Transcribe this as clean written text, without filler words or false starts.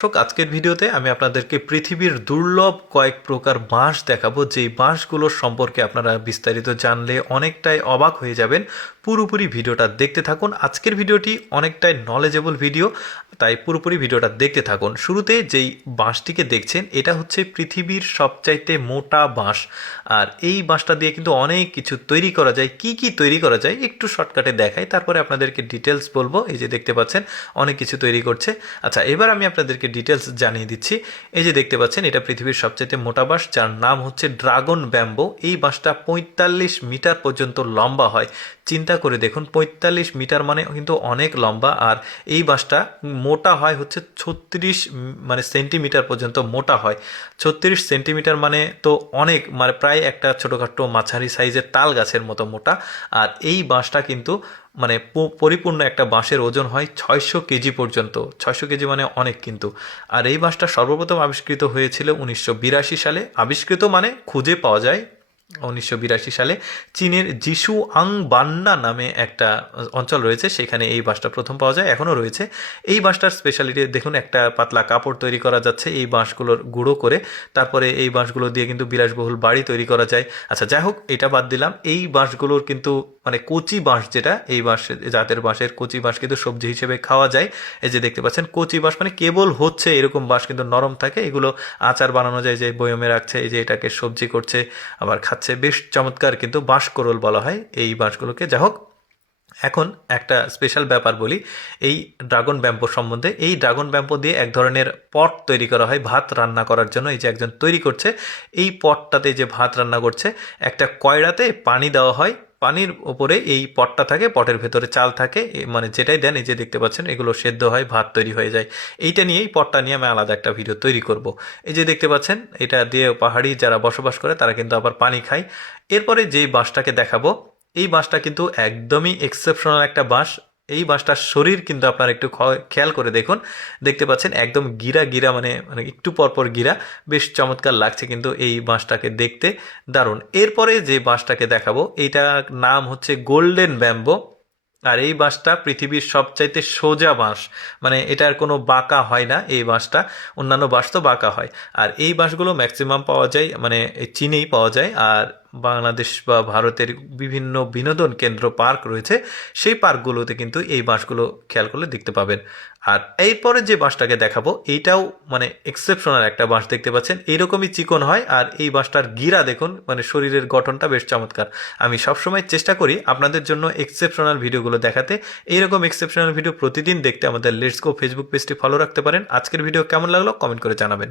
আজকের ভিডিওতে আমি আপনাদেরকে পৃথিবীর দুর্লভ কয়েক প্রকার বাঁশ দেখাবো, যেই বাঁশগুলোর সম্পর্কে আপনারা বিস্তারিত জানলে অনেকটাই অবাক হয়ে যাবেন। পুরোপুরি ভিডিওটা দেখতে থাকুন। আজকের ভিডিওটি অনেকটাই নলেজেবল ভিডিও, তাই পুরোপুরি ভিডিওটা দেখতে থাকুন। শুরুতে যেই বাঁশটিকে দেখছেন এটা হচ্ছে পৃথিবীর সবচাইতে মোটা বাঁশ, আর এই বাঁশটা দিয়ে কিন্তু অনেক কিছু তৈরি করা যায়। কি কি তৈরি করা যায় একটু শর্টকাটে দেখাই, তারপরে আপনাদেরকে ডিটেলস বলবো। এই যে দেখতে পাচ্ছেন অনেক কিছু তৈরি করছে। আচ্ছা, এবার আমি আপনাদেরকে ডিটেলস জানিয়ে দিচ্ছি। এই যে দেখতে পাচ্ছেন এটা পৃথিবীর সবচেয়ে মোটা বাঁশ, যার নাম হচ্ছে ড্রাগন ব্যাম্বো। এই বাঁশটা ৪৫ মিটার পর্যন্ত লম্বা হয়। চিন্তা করে দেখুন, ৪৫ মিটার মানে কিন্তু অনেক লম্বা। আর এই বাঁশটা মোটা হয় হচ্ছে ৩৬ সেন্টিমিটার পর্যন্ত মোটা হয়। ৩৬ সেন্টিমিটার মানে তো অনেক, প্রায় একটা ছোটোখাটো মাঝারি সাইজের তাল গাছের মতো মোটা। আর এই বাঁশটা কিন্তু পরিপূর্ণ একটা বাঁশের ওজন হয় ৬০০ কেজি পর্যন্ত। ৬০০ কেজি মানে অনেক কিন্তু। আর এই বাঁশটা সর্বপ্রথম আবিষ্কৃত হয়েছিল ১৯৮২ সালে। আবিষ্কৃত মানে খুঁজে পাওয়া যায় ১৯৮২ সালে। চীনের জিসু আং বান্না নামে একটা অঞ্চল রয়েছে, সেখানে এই বাঁশটা প্রথম পাওয়া যায়, এখনও রয়েছে। এই বাঁশটার স্পেশালিটি দেখুন, একটা পাতলা কাপড় তৈরি করা যাচ্ছে এই বাঁশগুলোর গুঁড়ো করে। তারপরে এই বাঁশগুলো দিয়ে কিন্তু বিলাসবহুল বাড়ি তৈরি করা যায়। আচ্ছা, যাই হোক, এটা বাদ দিলাম। এই বাঁশগুলোর কিন্তু কচি বাঁশ, যেটা এই বাঁশ জাতের বাঁশের কচি বাঁশ কিন্তু সবজি হিসেবে খাওয়া যায়। এই যে দেখতে পাচ্ছেন কচি বাঁশ মানে কেবল হচ্ছে এরকম বাঁশ, কিন্তু নরম থাকে। এগুলো আচার বানানো যায়, যে বয়মে রাখছে, এই যে এটাকে সবজি করছে আবার খাচ্ছে, বেশ চমৎকার। কিন্তু বাঁশকরল বলা হয় এই বাঁশগুলোকে। যাই হোক, এখন একটা স্পেশাল ব্যাপার বলি এই ড্রাগন ব্যাম্বো সম্বন্ধে। এই ড্রাগন ব্যাম্বো দিয়ে এক ধরনের পট তৈরি করা হয় ভাত রান্না করার জন্য। এই যে একজন তৈরি করছে, এই পটটাতে যে ভাত রান্না করছে, একটা কয়ড়াতে পানি দেওয়া হয়, পানির ওপরে এই পটটা থাকে, পটের ভেতরে চাল থাকে, যেটাই দেন, এই যে দেখতে পাচ্ছেন এগুলো সেদ্ধ হয়, ভাত তৈরি হয়ে যায়। এইটা নিয়ে, এই পটটা নিয়ে আমি আলাদা একটা ভিডিও তৈরি করব। এই যে দেখতে পাচ্ছেন এটা দিয়ে পাহাড়ি যারা বসবাস করে তারা কিন্তু আবার পানি খায়। এরপরে যেই বাঁশটাকে দেখাবো, এই বাঁশটা কিন্তু একদমই এক্সেপশনাল একটা বাঁশ। এই বাঁশটার শরীর কিন্তু আপনারা একটু খেয়াল করে দেখুন, দেখতে পাচ্ছেন একদম গিরা গিরা, একটু পরপর গিরা, বেশ চমৎকার লাগছে কিন্তু এই বাঁশটাকে দেখতে, দারুণ। এরপরে যে বাঁশটাকে দেখাবো এইটার নাম হচ্ছে গোল্ডেন ব্যাম্বো। আর এই বাঁশটা পৃথিবীর সবচাইতে সোজা বাঁশ, এটার কোনো বাঁকা হয় না এই বাঁশটা। অন্যান্য বাঁশ তো বাঁকা হয়। আর এই বাঁশগুলো ম্যাক্সিমাম পাওয়া যায় চীনেই পাওয়া যায়। আর বাংলাদেশ বা ভারতের বিভিন্ন বিনোদন কেন্দ্র পার্ক রয়েছে, সেই পার্কগুলোতে কিন্তু এই বাঁশগুলো খেয়াল করলে দেখতে পাবেন। আর এরপরে যে বাঁশটাকে দেখাবো এইটাও এক্সেপশনাল একটা বাঁশ, দেখতে পাচ্ছেন এইরকমই চিকন হয়। আর এই বাঁশটার গিরা দেখুন, শরীরের গঠনটা বেশ চমৎকার। আমি সবসময় চেষ্টা করি আপনাদের জন্য এক্সেপশনাল ভিডিওগুলো দেখাতে। এইরকম এক্সেপশনাল ভিডিও প্রতিদিন দেখতে আমাদের লেটস গো ফেসবুক পেজটি ফলো রাখতে পারেন। আজকের ভিডিও কেমন লাগলো কমেন্ট করে জানাবেন।